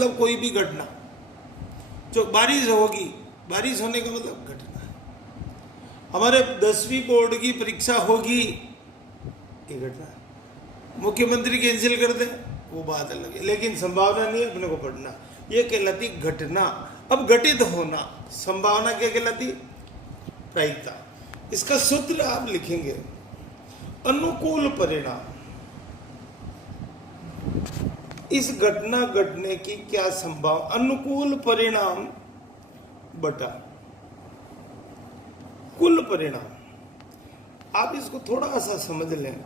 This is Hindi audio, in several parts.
मतलब कोई भी घटना, जो बारिश होगी, बारिश होने का मतलब घटना है। हमारे 10वीं बोर्ड की परीक्षा होगी, ये घटना है। मुख्यमंत्री कैंसिल कर दे, वो बात अलग है, लेकिन संभावना नहीं है, अपने को पढ़ना, ये कहलाती घटना। अब घटित होना, संभावना क्या कहलाती? प्रायिकता। इसका सूत्र आप लिखेंगे, अनुकूल परिणाम। इस घटना घटने की क्या संभावना, अनुकूल परिणाम बटा कुल परिणाम। आप इसको थोड़ा सा समझ लें।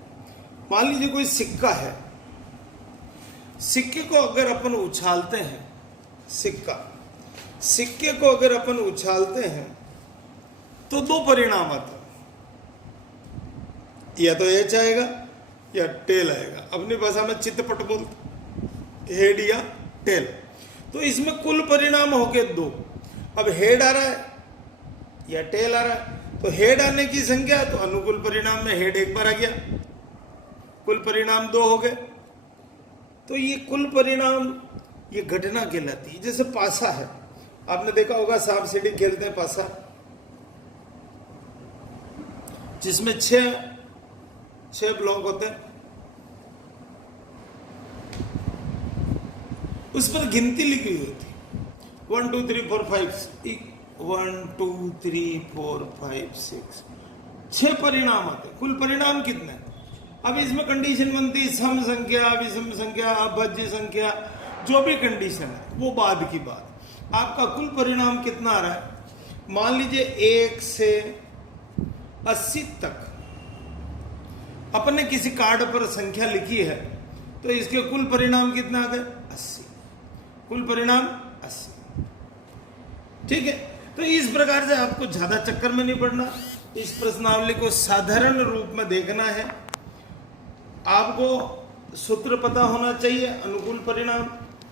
मान लीजिए कोई सिक्का है, सिक्के को अगर अपन उछालते हैं, सिक्के को अगर अपन उछालते हैं तो दो परिणाम आते हैं, या तो एच आएगा या टेल आएगा। अपनी भाषा में चित्तपट बोलते, हेड या टेल। तो इसमें कुल परिणाम हो गए दो। अब हेड आ रहा है या टेल आ रहा है, तो हेड आने की संख्या, तो अनुकूल परिणाम में हेड एक बार आ गया, कुल परिणाम दो हो गए। तो ये कुल परिणाम, ये घटना कहलाती है। जैसे पासा है, आपने देखा होगा सांप सीढ़ी खेलते हैं पासा, जिसमें छह ब्लॉक होते हैं, उस पर गिनती लिखी हुई होती, 1 2 3 4 5 1 2 3 4 5 6, 6 परिणाम आते। कुल परिणाम कितने हैं? अब इसमें कंडीशन बनती, सम संख्या, विषम संख्या, अभाज्य संख्या, जो भी कंडीशन है वो बाद की बात। आपका कुल परिणाम कितना आ रहा है? मान लीजिए 1 से 80 तक अपन ने किसी कार्ड पर संख्या लिखी है, तो इसके कुल परिणाम कितना आ गए? 80। कुल परिणाम 80। ठीक है। तो इस प्रकार से आपको ज्यादा चक्कर में नहीं पड़ना, इस प्रश्नावली को साधारण रूप में देखना है। आपको सूत्र पता होना चाहिए, अनुकूल परिणाम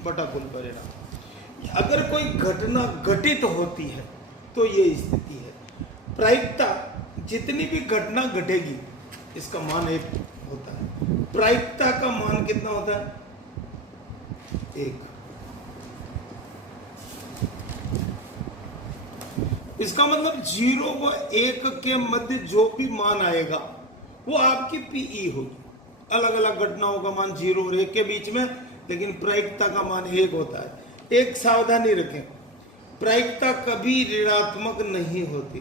बटा कुल परिणाम। अगर कोई घटना घटित होती है तो ये स्थिति है। प्रायिकता, जितनी भी घटना घटेगी इसका मान 1 होता है। प्रायिकता का मान कितना होता है? 1। इसका मतलब 0 व 1 के मध्य जो भी मान आएगा वो आपकी पीई होगी। अलग अलग घटनाओं का मान 0 और 1 के बीच में, लेकिन प्रायिकता का मान 1 होता है। एक सावधानी रखें, प्रायिकता कभी ऋणात्मक नहीं होती।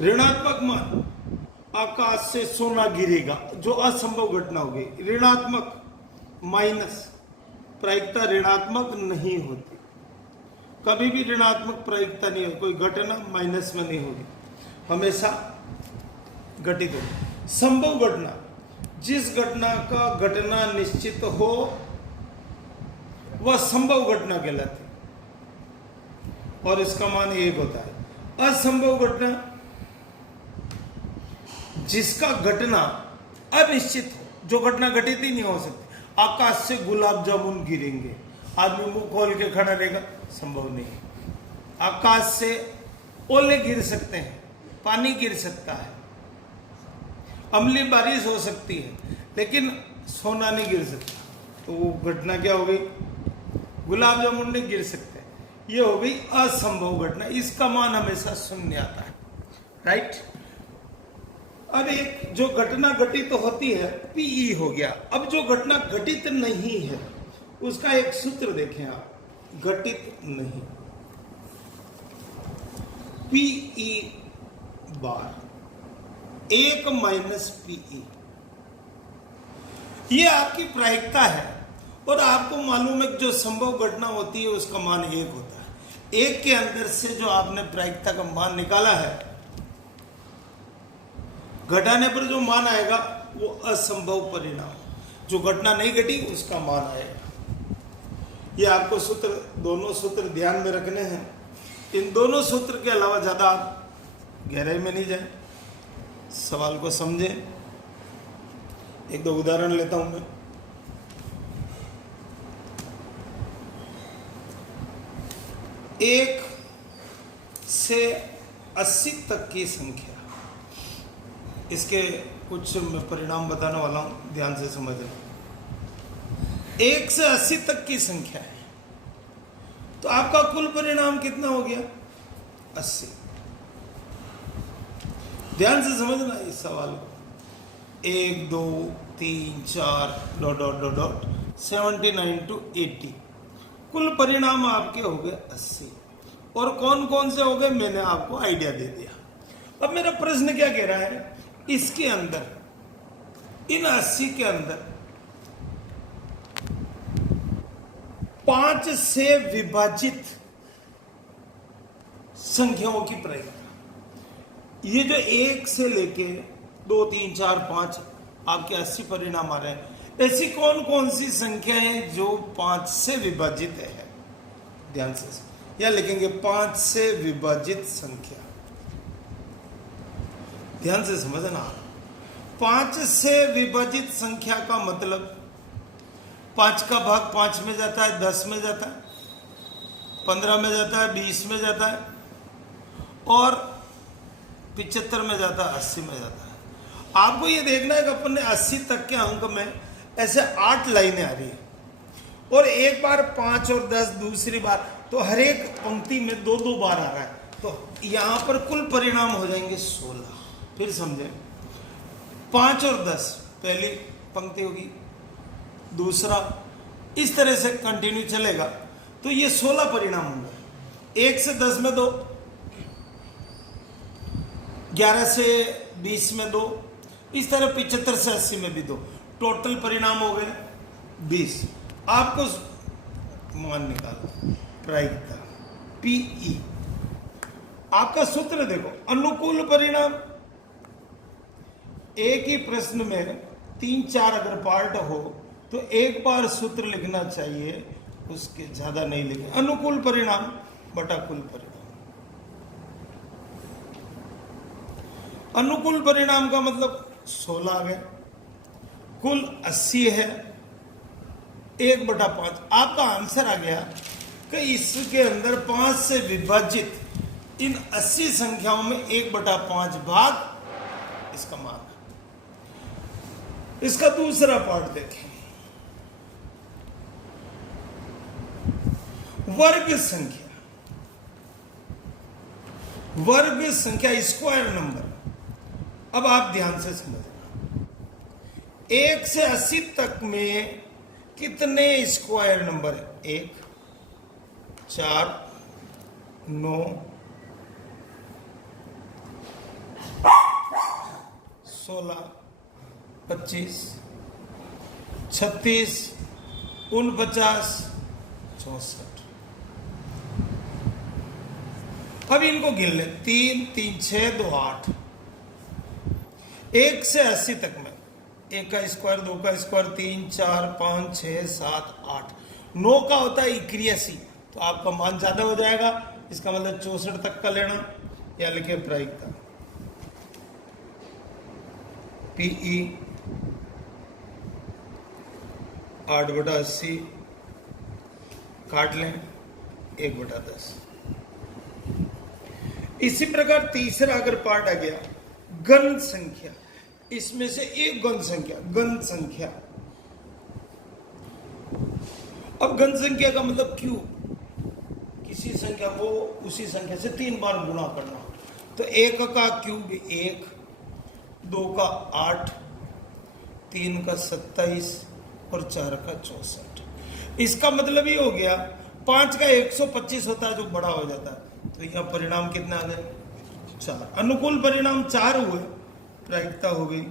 ऋणात्मक मान, आकाश से सोना गिरेगा, जो असंभव घटना होगी, ऋणात्मक, माइनस। प्रायिकता ऋणात्मक नहीं होती, कभी भी ऋणात्मक प्रायिकता नहीं होगी। कोई घटना माइनस में नहीं होगी, हमेशा घटित होगी। संभव घटना, जिस घटना का घटना निश्चित हो वह संभव घटना कहलाती है और इसका मान 1 होता है। असंभव घटना, जिसका घटना अनिश्चित हो, जो घटना घटित ही नहीं हो सकती। आकाश से गुलाब जामुन गिरेंगे, आदमी मुंह खोल के खड़ा रहेगा, संभव नहीं। आकाश से ओले गिर सकते हैं, पानी गिर सकता है, अम्ली बारिश हो सकती है, लेकिन सोना नहीं गिर सकता। तो वो घटना क्या हो गई? गुलाब जामुन नहीं गिर सकते, ये हो गई असंभव घटना। इसका मान हमेशा 0 आता है, राइट। अब एक जो घटना घटित तो होती है, पीई हो गया। अब जो घटना घटित नहीं है उसका एक सूत्र देखें आप, घटित नहीं, पीई बार 1 माइनस पीई। ये आपकी प्रायिकता है और आपको मालूम है कि जो संभव घटना होती है उसका मान 1 होता है। 1 के अंदर से जो आपने प्रायिकता का मान निकाला है, घटाने पर जो मान आएगा वो असंभव परिणाम, जो घटना नहीं घटी उसका मान आएगा। ये आपको सूत्र, दोनों सूत्र ध्यान में रखने हैं। इन दोनों सूत्र के अलावा ज्यादा आप गहराई में नहीं जाए, सवाल को समझें। 1-2 उदाहरण लेता हूं मैं। एक से 80 तक की संख्या, इसके कुछ मैं परिणाम बताने वाला हूं, ध्यान से समझना। 1 से 80 तक की संख्या है, तो आपका कुल परिणाम कितना हो गया? 80। ध्यान से समझना इस सवाल को। 1 2 3 4 dot dot dot dot 79 to 80 कुल परिणाम आपके हो गए 80। और कौन कौन से हो गए मैंने आपको आइडिया दे दिया। अब मेरा प्रश्न क्या कह रहा है, इसके अंदर इन 80 के अंदर 5 से विभाजित संख्याओं की प्रयोजन। ये जो 1 से लेके 2 3 4 5 आपके 80 परिणाम आ रहे हैं, ऐसी कौन कौन सी संख्या है जो 5 से विभाजित है? ध्यान से या लिखेंगे 5 से विभाजित संख्या। ध्यान से समझना, 5 से विभाजित संख्या का मतलब 5 का भाग 5 में जाता है, 10 में जाता है, 15 में जाता है, 20 में जाता है और 75 में जाता है, 80 में जाता है। आपको ये देखना है कि अपन ने 80 तक के अंक में ऐसे 8 लाइनें आ रही है और एक बार 5 और 10 दूसरी बार, तो हर एक पंक्ति में 2-2 बार आ रहा है, तो यहां पर कुल परिणाम हो जाएंगे 16। फिर समझे, 5 और 10 पहली पंक्ति होगी, दूसरा, इस तरह से कंटिन्यू चलेगा, तो ये 16 परिणाम होंगे। 1 से 10 में 2, 11 से 20 में 2, इस तरह 75 से 80 में भी 2, टोटल परिणाम हो गए 20। आपको मान निकालो प्रायिकता पीई। आपका सूत्र देखो, अनुकूल परिणाम। एक ही प्रश्न में 3-4 अगर पार्ट हो तो एक बार सूत्र लिखना चाहिए, उसके ज्यादा नहीं लिखे। अनुकूल परिणाम बटा कुल परिणाम। अनुकूल परिणाम का मतलब 16 आ गए, कुल 80 है, 1/5। आपका आंसर आ गया कि इसके अंदर 5 से विभाजित इन 80 संख्याओं में 1/5 भाग इसका मान है। इसका दूसरा पार्ट देखें, वर्ग संख्या। वर्ग संख्या स्क्वायर नंबर। अब आप ध्यान से समझना, 1 से 80 तक में कितने स्क्वायर नंबर है? 1 4 9 16 25 36 49 64। अब इनको गिन ले, 3 3 6 2 8। 1 से 80 तक में 1 का स्क्वायर, 2 का स्क्वायर, 3 4 5 6 7 8, 9 का होता है 81, तो आपका मान ज्यादा हो जाएगा। इसका मतलब 64 तक का लेना, या लिखे प्रायिकता पीई 8/80 काट लें 1/10। इसी प्रकार तीसरा अगर पार्ट आ गया, गण संख्या। इसमें से एक गण संख्या, गण संख्या। अब गण संख्या का मतलब क्यूब, किसी संख्या को उसी संख्या से 3 बार गुणा करना। तो 1 का क्यूब 1, 2 का 8, 3 का 27 और 4 का 64। इसका मतलब ये हो गया 5 का 125 होता है जो बड़ा हो जाता है। तो यह परिणाम कितना आ गए? 4। अनुकूल परिणाम 4 हुए, प्रायिकता हो गई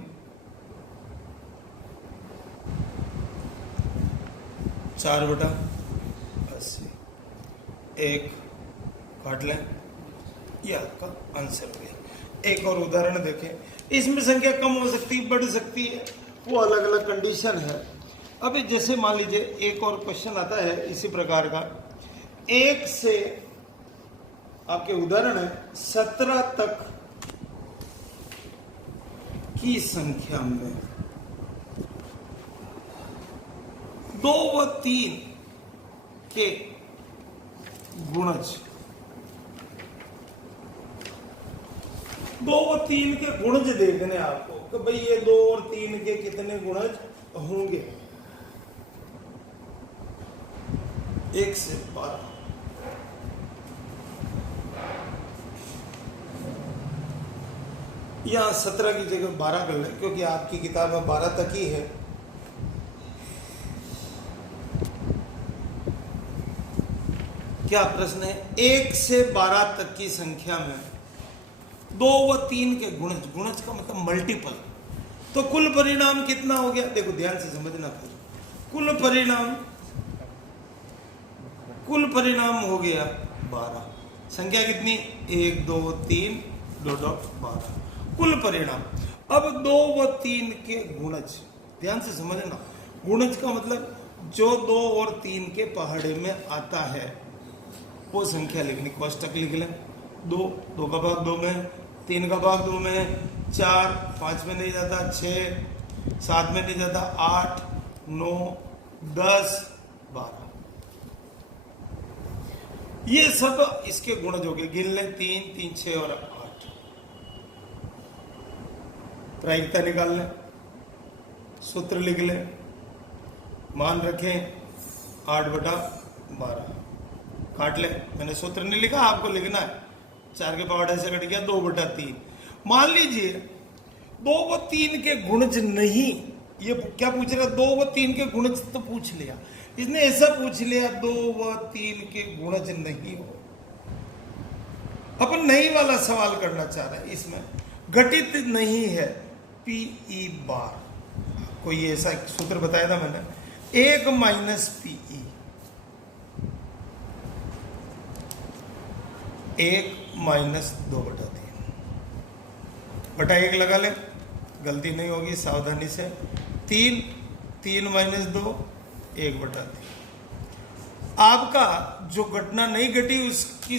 4/80। 1 काट लें, यह आपका आंसर हो गया। एक और उदाहरण देखें, इसमें संख्या कम हो सकती है, बढ़ सकती है, वो अलग अलग कंडीशन है। अभी जैसे मान लीजिए एक और क्वेश्चन आता है इसी प्रकार का, 1 से आपके उदाहरण है 17 तक की संख्या में 2 व 3 के गुणज, 2 व 3 के गुणज देखने आपको कि भाई ये 2 और 3 के कितने गुणज होंगे। 1 से 12, यहाँ 17 की जगह 12 कर लें, क्योंकि आपकी किताब में 12 तक ही है। क्या प्रश्न है? 1 से 12 तक की संख्या में 2 व 3 के गुणज, गुणज का मतलब मल्टीपल, तो कुल परिणाम कितना हो गया? देखो ध्यान से समझना फिर। कुल परिणाम हो गया 12। संख्या कितनी? 1 2 3 12 कुल परिणाम। अब 2 व 3 के गुणज, ध्यान से समझना। गुणज का मतलब जो 2 और 3 के पहाड़े में आता है वो संख्या लिखनी। कोष्टक लिख लें। 2 का भाग 2 में, 3 का भाग 2 में, 4 5 में नहीं जाता, 6 7 में नहीं जाता, 8 9 10 12, ये सब इसके गुणज हो गए। गिन लें। 3 3 6 और 8। प्रायिकता निकाल लें। सूत्र लिख लें। मान रखें 8/12। काट ले। मैंने सूत्र नहीं लिखा, आपको लिखना है। 4 के पहाड़े से कट गया 2/3। मान लीजिए 2 व 3 के गुणज नहीं, ये क्या पूछ रहा? 2 व 3 के गुणज तो पूछ लिया इसने, ऐसा पूछ लिया 2 व 3 के गुणज नहीं हो। अपन नहीं वाला सवाल करना चाह रहे हैं। इसमें घटित नहीं है पीई बार। कोई ऐसा सूत्र बताया था मैंने, 1 माइनस पीई, 1 माइनस 2/3 बटा 1 लगा ले, गलती नहीं होगी, सावधानी से। 3 माइनस 2 1/3। आपका जो घटना नहीं घटी उसकी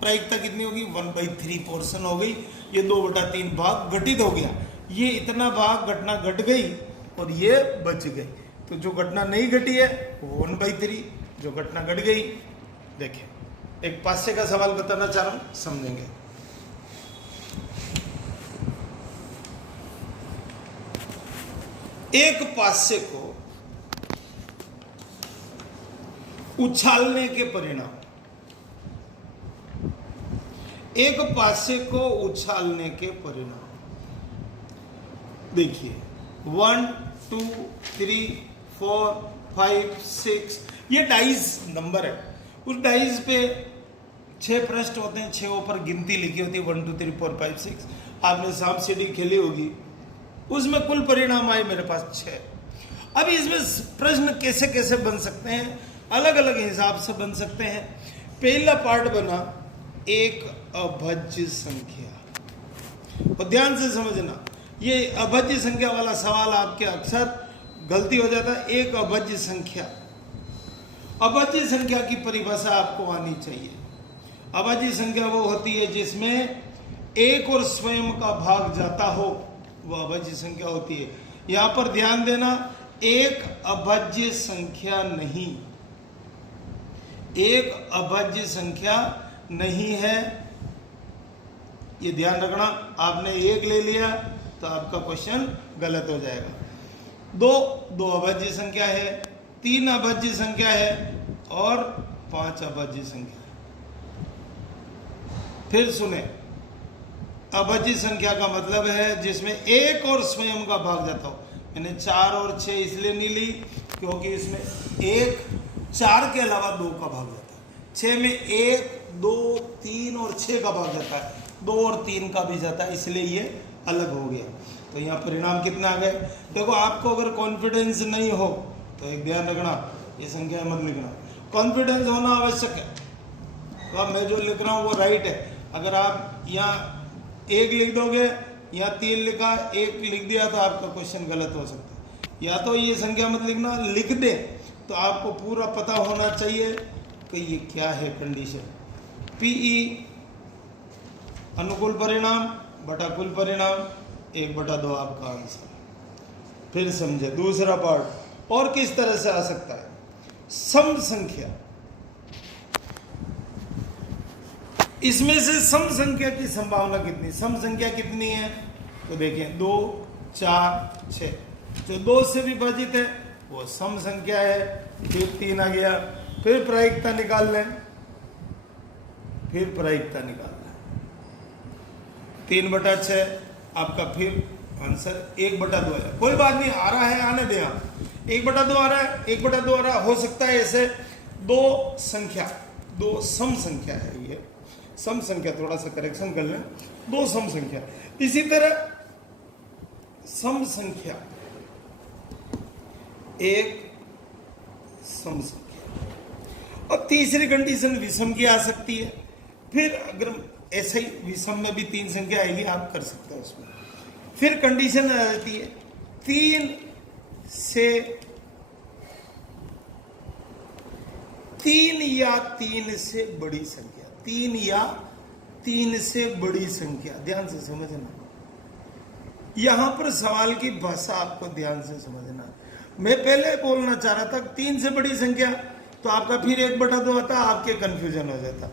प्रायिकता कितनी होगी? 1/3 पोर्शन हो गई। ये 2/3 भाग घटित हो गया। ये इतना भाग घटना घट गई और ये बच गई। तो जो घटना नहीं घटी है वो 1/3, जो घटना घट गई। देखिए एक पासे का सवाल बताना चाह रहा हूं, समझेंगे। एक पासे को उछालने के परिणाम, एक पासे को उछालने के परिणाम देखिए। 1 2 3 4 5 6, ये डाइस नंबर है। उस डाइस पे 6 पृष्ठ होते हैं, 6 ऊपर गिनती लिखी होती है 1 2 3 4 5 6। आपने सांप सीढ़ी खेली होगी, उसमें कुल परिणाम आए मेरे पास 6। अब इसमें प्रश्न कैसे कैसे बन सकते हैं? अलग अलग हिसाब से बन सकते हैं। पहला पार्ट बना एक अभाज्य संख्या, और ध्यान से समझना, ये अभाज्य संख्या वाला सवाल आपके अक्सर गलती हो जाता है। एक अभाज्य संख्या, अभाज्य संख्या की परिभाषा आपको आनी चाहिए। अभाज्य संख्या वो होती है जिसमें एक और स्वयं का भाग जाता हो, वो अभाज्य संख्या होती है। यहां पर ध्यान देना, एक अभाज्य संख्या नहीं, एक अभाज्य संख्या नहीं है, ये ध्यान रखना। आपने 1 ले लिया तो आपका क्वेश्चन गलत हो जाएगा। 2 अभाज्य संख्या है, 3 अभाज्य संख्या है और 5 अभाज्य संख्या है। फिर सुने, अभाज्य संख्या का मतलब है जिसमें एक और स्वयं का भाग जाता हो। मैंने 4 और 6 इसलिए नहीं ली क्योंकि इसमें 1 4 के अलावा 2 का भाग जाता है। 6 में 1 2 3 और 6 का भाग जाता है, 2 और 3 का भी जाता है, इसलिए ये अलग हो गया। तो यहाँ परिणाम कितने आ गए? देखो, आपको अगर कॉन्फिडेंस नहीं हो तो एक ध्यान रखना, ये संख्या मत लिखना। कॉन्फिडेंस होना आवश्यक है। तो अब मैं जो लिख रहा हूँ वो राइट है। अगर आप यहाँ 1 लिख दोगे, यहाँ 3 लिखा, 1 लिख दिया तो आपका क्वेश्चन गलत हो सकता है। या तो ये संख्या मत लिखना, लिख दे तो आपको पूरा पता होना चाहिए कि ये क्या है कंडीशन। पीई अनुकूल परिणाम बटा कुल परिणाम 1/2 आपका आंसर। फिर समझे दूसरा पार्ट और किस तरह से आ सकता है। सम संख्या, इसमें से सम संख्या की संभावना कितनी, सम संख्या कितनी है? तो देखें 2 4 6, जो 2 से विभाजित है वो सम संख्या है। फिर 3 आ गया, फिर प्रायिकता निकाल लें, फिर प्रायिकता निकाल लें। 3/6 आपका फिर आंसर 1/2 है। कोई बात नहीं, आ रहा है, आने दें आप। 1/2 आ रहा है, 1/2 आ रहा हो सकता है ऐसे दो सम संख्या है, ये सम संख्या, थोड़ा सा करेक्शन कर लें, दो सम संख्या। इसी तरह सम संख्या, एक सम संख्या, और तीसरी कंडीशन विषम की आ सकती है। फिर अगर ऐसे ही विषम में भी 3 संख्या आएगी, आप कर सकते हैं उसमें। फिर कंडीशन आ जाती है 3 या 3 से बड़ी संख्या, 3 या 3 से बड़ी संख्या। ध्यान से समझना, यहां पर सवाल की भाषा आपको ध्यान से समझना। मैं पहले बोलना चाह रहा था 3 से बड़ी संख्या, तो आपका फिर 1/2 आता, आपके कंफ्यूजन हो जाता।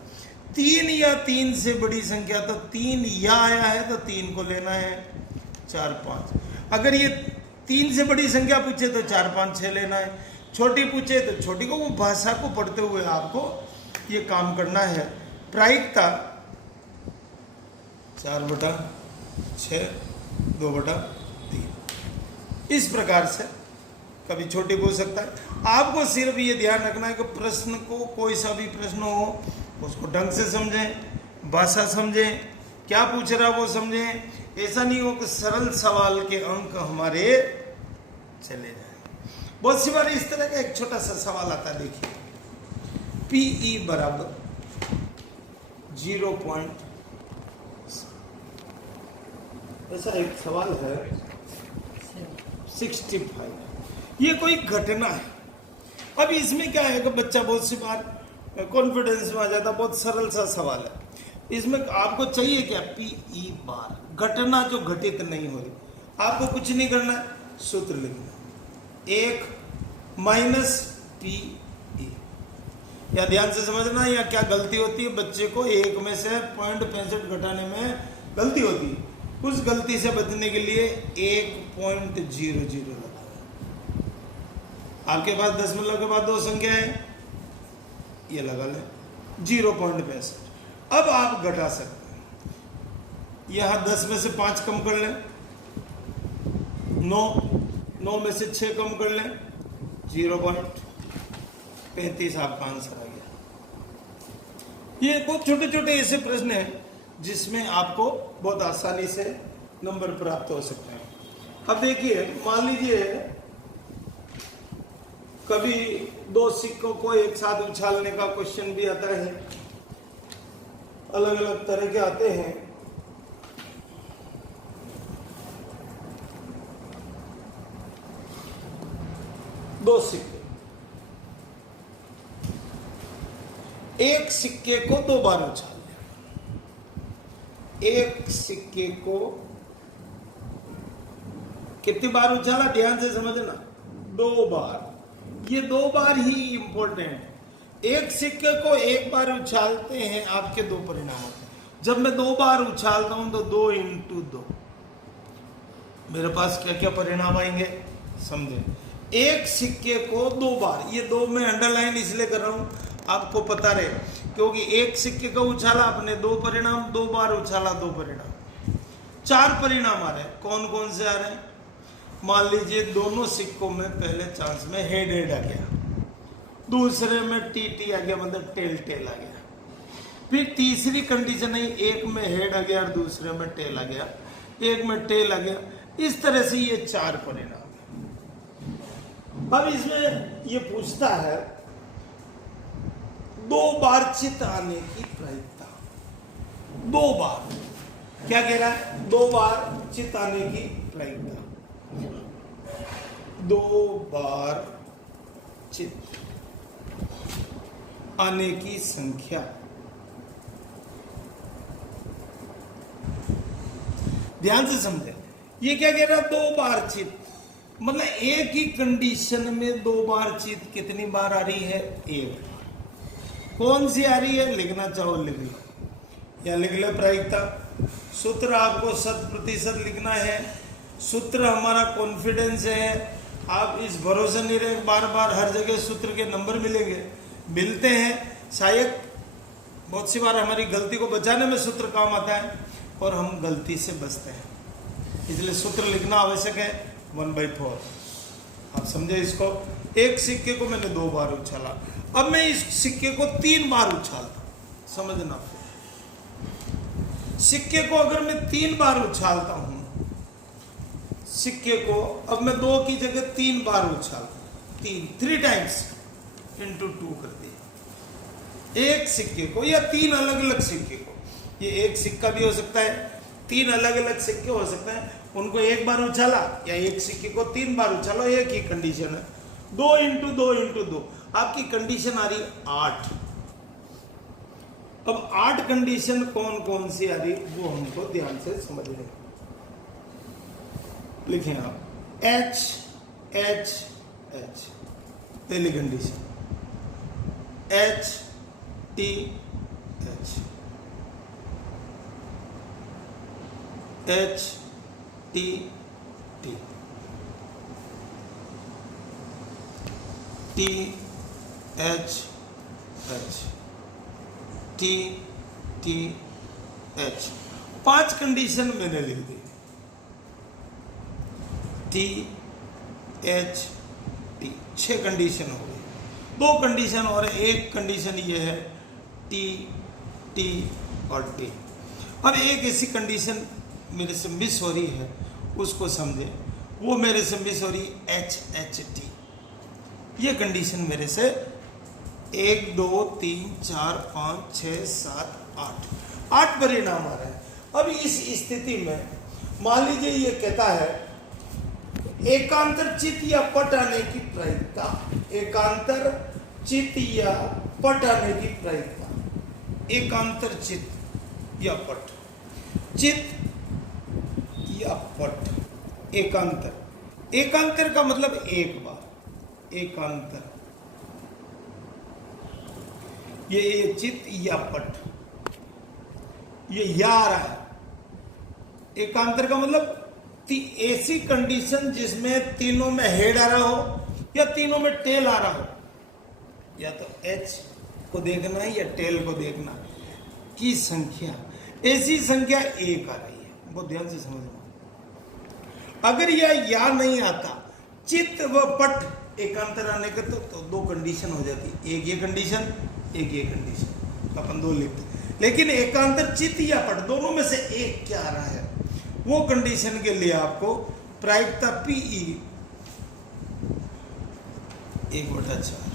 3 या 3 से बड़ी संख्या, तो 3 या आया है तो 3 को लेना है, 4, 5। अगर ये 3 से बड़ी संख्या पूछे तो 4, 5, 6 लेना है, छोटी पूछे तो छोटी को। वो भाषा को पढ़ते हुए आपको ये काम करना है। प्रायिकता 4/6, 2/3, इस प्रकार से कभी छोटी पूछ सकता है। आपको सिर्फ ये ध्यान रखना है कि प्रश्न को, कोई सा भी प्रश्न हो, उसको ढंग से समझें, भाषा समझें, क्या पूछ रहा वो समझें। ऐसा नहीं हो कि सरल सवाल के अंक हमारे चले जाए। बहुत सी बार इस तरह का एक छोटा सा सवाल आता है, देखिए, PE बराबर 0. ऐसा एक सवाल है 65। ये कोई घटना है। अब इसमें क्या है कि बच्चा बहुत सी बार कॉन्फिडेंस में आ जाता, बहुत सरल सा सवाल है। इसमें आपको चाहिए क्या, PE बार, घटना जो घटित नहीं हो रही। आपको कुछ नहीं करना है, सूत्र लिखना, 1 - PE। या ध्यान से समझना, या क्या गलती होती है बच्चे को, 1 में से 0.65 घटाने में गलती होती है। उस गलती से बचने के लिए 1.00 लगा। आपके पास दशमलव के बाद 2 संख्या है, ये लगा लें 0.65। अब आप घटा सकते हैं। यहां 10 में से 5 कम कर लें, 9 में से 6 कम कर लें, 0.35 आपका आंसर आ गया। ये बहुत छोटे छोटे ऐसे प्रश्न हैं जिसमें आपको बहुत आसानी से नंबर प्राप्त हो सकते हैं। अब देखिए, मान लीजिए कभी 2 सिक्कों को एक साथ उछालने का क्वेश्चन भी आता है, अलग अलग तरह के आते हैं। दो सिक्के, एक सिक्के को 2 बार उछाल लिया, एक सिक्के को कितनी बार उछाला, ध्यान से समझना, 2 बार। ये 2 बार ही इंपॉर्टेंट है। एक सिक्के को 1 बार उछालते हैं, आपके 2 परिणाम होते हैं। जब मैं 2 बार उछालता हूं तो 2 × 2, मेरे पास क्या क्या परिणाम आएंगे समझे। एक सिक्के को 2 बार, ये 2 में अंडरलाइन इसलिए कर रहा हूं आपको पता रहे, क्योंकि एक सिक्के को उछाला आपने 2 परिणाम, 2 बार उछाला 2 परिणाम, 4 परिणाम आ रहे हैं। कौन कौन से आ रहे हैं, मान लीजिए दोनों सिक्कों में पहले चांस में हेड आ गया, दूसरे में टी आ गया, मतलब टेल आ गया। फिर तीसरी कंडीशन है, एक में हेड आ गया और दूसरे में टेल आ गया, एक में टेल आ गया। इस तरह से ये 4 परिणाम। अब इसमें ये पूछता है 2 बार चित आने की प्रायिकता। 2 बार क्या कह रहा है, 2 बार चित आने की प्रायिकता, 2 बार चित आने की संख्या। ध्यान से समझे, ये क्या कह रहा है, 2 बार चित, मतलब एक ही कंडीशन में 2 बार चित कितनी बार आ रही है, 1 बार। कौन सी आ रही है, लिखना चाहो लिख लो, या लिख लो प्रायिकता। सूत्र आपको 100% लिखना है। सूत्र हमारा कॉन्फिडेंस है, आप इस भरोसे नहीं रहे, बार बार हर जगह सूत्र के नंबर मिलेंगे, मिलते हैं। शायद बहुत सी बार हमारी गलती को बचाने में सूत्र काम आता है और हम गलती से बचते हैं, इसलिए सूत्र लिखना आवश्यक है। 1/4 आप समझे इसको। एक सिक्के को मैंने 2 बार उछाला, अब मैं इस सिक्के को 3 बार उछालता, समझना। सिक्के को अगर मैं 3 बार उछालता हूं, सिक्के को अब मैं 2 की जगह 3 बार उछालता, 3 टाइम्स इंटू 2 कर दिया। एक सिक्के को या 3 अलग अलग सिक्के को, ये एक सिक्का भी हो सकता है, 3 अलग अलग सिक्के हो सकते हैं, उनको एक बार उछाला या एक सिक्के को 3 बार उछालो, एक ही कंडीशन है। 2 इंटू 2 इंटू 2, आपकी कंडीशन आ रही 8। अब 8 कंडीशन कौन कौन सी आ रही वो हमको ध्यान से समझ लें। लिखें आप H H H, पहली condition H T H H T T T H H T T H, 5 condition मैंने लिख दी। T H T, 6 कंडीशन हो गई। 2 कंडीशन और एक कंडीशन ये है T T और T। अब एक ऐसी कंडीशन मेरे से मिस हो रही है, उसको समझे। वो मेरे से मिस हो रही H H T। ये कंडीशन मेरे से 1 2 3 4 5 6 7 8 परिणाम आ रहे हैं। अब इस स्थिति में मान लीजिए ये कहता है एकांतर चित्त या पट आने की प्रायिकता, एकांतर चित्त या पट आने की प्रायिकता। एकांतर चित्त या पट, चित्त या पट, एकांतर। एकांतर का मतलब एक बार, एकांतर, ये चित्त या पट, ये या आ रहा है। एकांतर का मतलब ऐसी कंडीशन जिसमें तीनों में हेड आ रहा हो या तीनों में टेल आ रहा हो, या तो H को देखना है या टेल को देखना की संख्या, ऐसी संख्या 1 आ रही है। बहुत ध्यान से समझना। अगर यह या नहीं आता, चित्त व पट एकांतर आने के तो 2 कंडीशन हो जाती, एक ये कंडीशन एक ये कंडीशन, अपन 2 लिखते। लेकिन एकांतर चित्त या पट दोनों में से एक क्या आ रहा है, वो कंडीशन के लिए आपको प्रायिकता PE 1/4